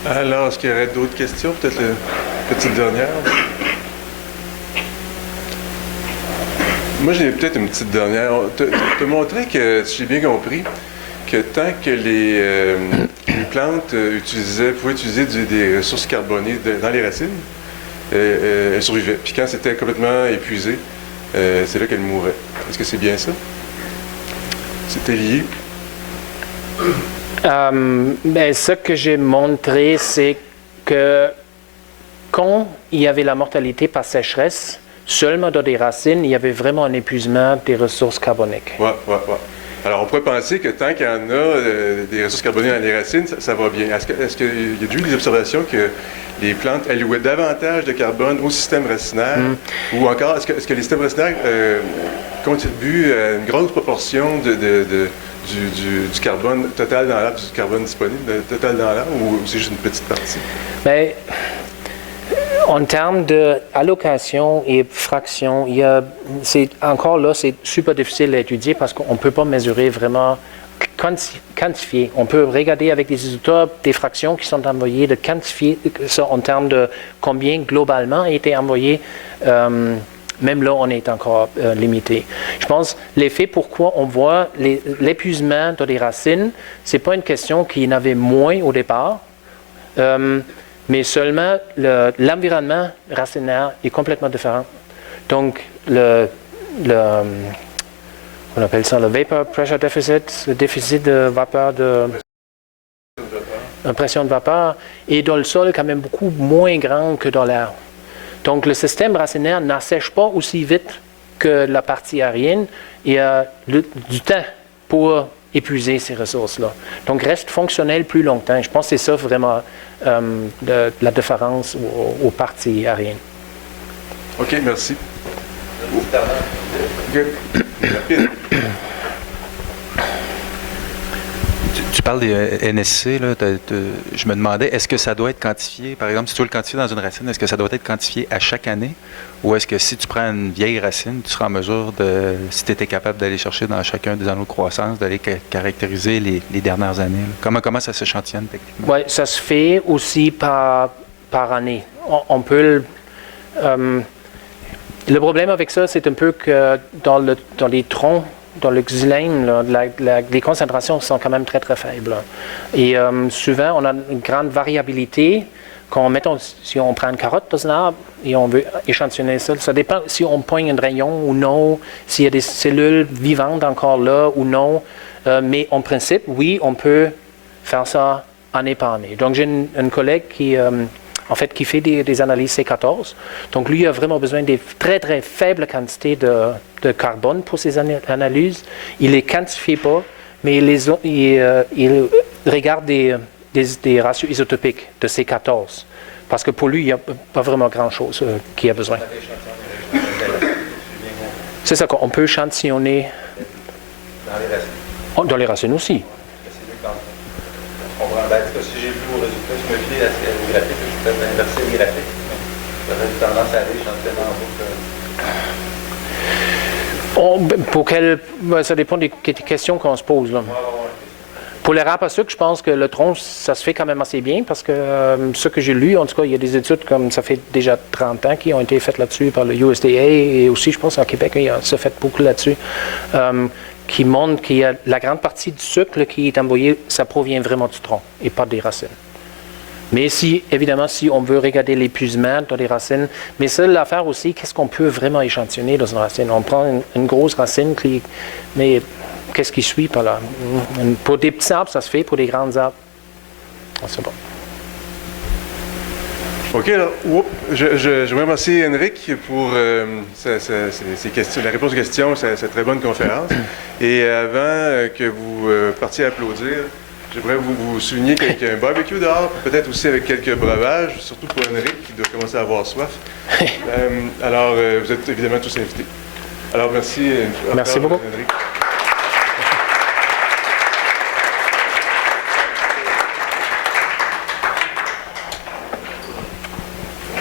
Alors, est-ce qu'il y aurait d'autres questions? Peut-être la petite dernière? Moi, j'ai peut-être une petite dernière. Tu as montré que, si j'ai bien compris, que tant que les plantes pouvaient utiliser des ressources carbonées dans les racines, elles survivaient. Puis quand c'était complètement épuisé, c'est là qu'elles mouraient. Est-ce que c'est bien ça? C'était lié? Ce que j'ai montré, c'est que quand il y avait la mortalité par sécheresse, seulement dans des racines, il y avait vraiment un épuisement des ressources carboniques. Oui. Alors, on pourrait penser que tant qu'il y en a des ressources carbonées dans les racines, ça va bien. Est-ce qu'il y a eu des observations que les plantes allouaient davantage de carbone au système racinaire? Ou encore, est-ce que les systèmes racinaires contribuent à une grosse proportion du carbone total dans l'arbre, du carbone disponible total dans l'arbre, ou c'est juste une petite partie? Bien, en termes d'allocation et fraction, encore là, c'est super difficile à étudier parce qu'on ne peut pas mesurer vraiment, quantifier. On peut regarder avec des isotopes des fractions qui sont envoyées, de quantifier ça en termes de combien globalement a été envoyé. Même là, on est encore limité. Je pense l'effet pourquoi on voit l'épuisement dans les racines, ce n'est pas une question qu'il y en avait moins au départ. Mais seulement l'environnement racinaire est complètement différent. Donc, on appelle ça le vapor pressure deficit, le déficit de vapeur pression de vapeur, est dans le sol quand même beaucoup moins grand que dans l'air. Donc le système racinaire n'assèche pas aussi vite que la partie aérienne et a du temps pour épuiser ces ressources-là. Donc reste fonctionnel plus longtemps. Je pense que c'est ça vraiment la différence aux parties aériennes. OK, merci. OK. Rapide. Tu parles des NSC, là, je me demandais, est-ce que ça doit être quantifié, par exemple, si tu veux le quantifier dans une racine, est-ce que ça doit être quantifié à chaque année? Ou est-ce que si tu prends une vieille racine, tu seras en mesure de, si tu étais capable d'aller chercher dans chacun des anneaux de croissance, d'aller caractériser les dernières années? Là? Comment ça s'échantillonne techniquement? Oui, ça se fait aussi par année. On peut le problème avec ça, c'est un peu que dans les troncs, dans le xylème, là, les concentrations sont quand même très, très faibles. Et souvent, on a une grande variabilité. Quand, mettons, si on prend une carotte dans un arbre et on veut échantillonner ça dépend si on poigne un rayon ou non, s'il y a des cellules vivantes encore là ou non. Mais en principe, oui, on peut faire ça année par année. Donc, j'ai une collègue qui fait des analyses C14. Donc, lui a vraiment besoin de très, très faibles quantités de carbone pour ses analyses. Il ne les quantifie pas, mais il regarde des ratios isotopiques de C14. Parce que pour lui, il n'y a pas vraiment grand-chose qu'il a besoin. C'est ça qu'on peut échantillonner. Dans les racines aussi. Si j'ai vu vos résultats, je me fie au graphique, je peux inverser les graphiques. J'aurais tendance à aller échantillonner en boucle. Ça dépend des questions qu'on se pose. Là. Pour les râpes à sucre, je pense que le tronc, ça se fait quand même assez bien parce que ce que j'ai lu, en tout cas, il y a des études comme ça fait déjà 30 ans qui ont été faites là-dessus par le USDA et aussi, je pense, en Québec, il se fait beaucoup là-dessus. Qui montre qu'il y a la grande partie du sucre qui est envoyé, ça provient vraiment du tronc et pas des racines. Mais évidemment, si on veut regarder l'épuisement dans les racines, mais c'est l'affaire aussi, qu'est-ce qu'on peut vraiment échantillonner dans une racine? On prend une grosse racine, mais qu'est-ce qui suit par là? Pour des petits arbres, ça se fait, pour des grands arbres, c'est bon. OK, alors, je remercie Henrik pour ses questions, la réponse aux questions, cette très bonne conférence. Et avant que vous partiez applaudir, j'aimerais vous souligner qu'un barbecue dehors, peut-être aussi avec quelques breuvages, surtout pour Henrik qui doit commencer à avoir soif. Alors, vous êtes évidemment tous invités. Alors, merci. Merci beaucoup. Henrik.